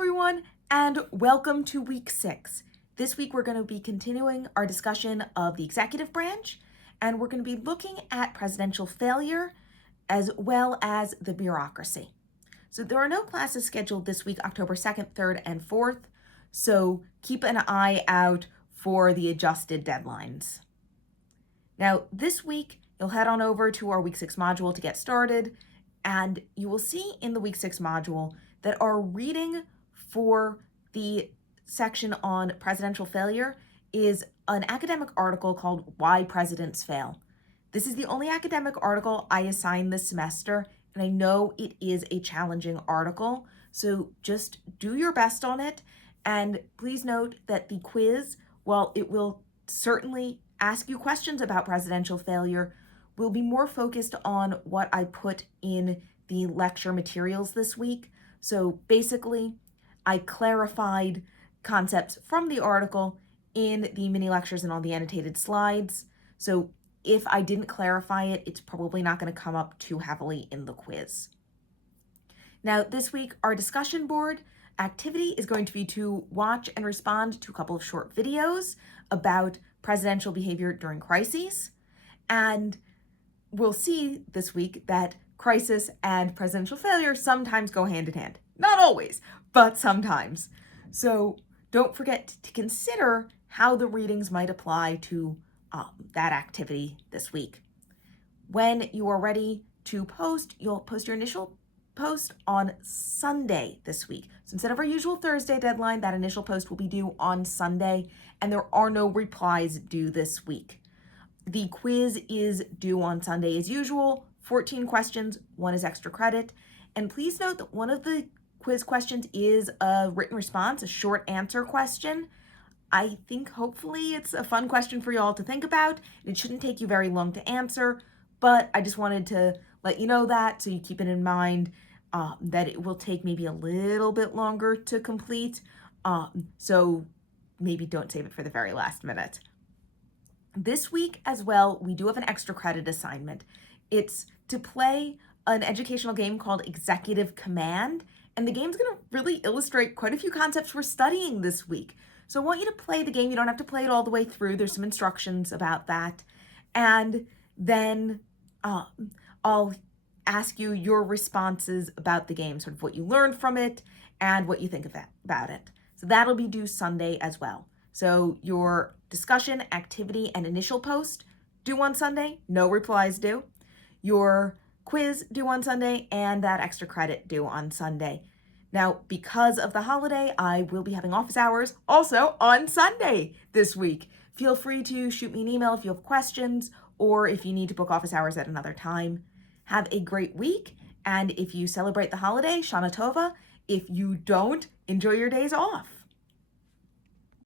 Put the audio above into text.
everyone, and welcome to week 6. This week we're going to be continuing our discussion of the executive branch, and we're going to be looking at presidential failure as well as the bureaucracy. So there are no classes scheduled this week, October 2nd, 3rd, and 4th, so keep an eye out for the adjusted deadlines. Now, this week, you'll head on over to our week 6 module to get started, and you will see in the week 6 module that our reading for the section on presidential failure is an academic article called Why Presidents Fail. This is the only academic article I assigned this semester, and I know it is a challenging article, so just do your best on it. And please note that the quiz, while it will certainly ask you questions about presidential failure, will be more focused on what I put in the lecture materials this week. So basically, I clarified concepts from the article in the mini lectures and on the annotated slides. So if I didn't clarify it, it's probably not going to come up too heavily in the quiz. Now, this week, our discussion board activity is going to be to watch and respond to a couple of short videos about presidential behavior during crises. And we'll see this week that crisis and presidential failure sometimes go hand in hand. Not always, but sometimes. So don't forget to consider how the readings might apply to that activity this week. When you are ready to post, you'll post your initial post on Sunday this week. So instead of our usual Thursday deadline, that initial post will be due on Sunday, and there are no replies due this week. The quiz is due on Sunday as usual, 14 questions, 1 is extra credit. And please note that one of the quiz questions is a written response, a short answer question. I think hopefully it's a fun question for you all to think about. It shouldn't take you very long to answer, but I just wanted to let you know that so you keep it in mind that it will take maybe a little bit longer to complete. So maybe don't save it for the very last minute. This week as well, we do have an extra credit assignment. It's to play an educational game called Executive Command, and the game's going to really illustrate quite a few concepts we're studying this week. So I want you to play the game. You don't have to play it all the way through. There's some instructions about that. And then I'll ask you your responses about the game, sort of what you learned from it and what you think about it. So that'll be due Sunday as well. So your discussion, activity, and initial post due on Sunday, no replies due. Your quiz due on Sunday, and that extra credit due on Sunday. Now, because of the holiday, I will be having office hours also on Sunday this week. Feel free to shoot me an email if you have questions or if you need to book office hours at another time. Have a great week, and if you celebrate the holiday, Shana Tova. If you don't, enjoy your days off.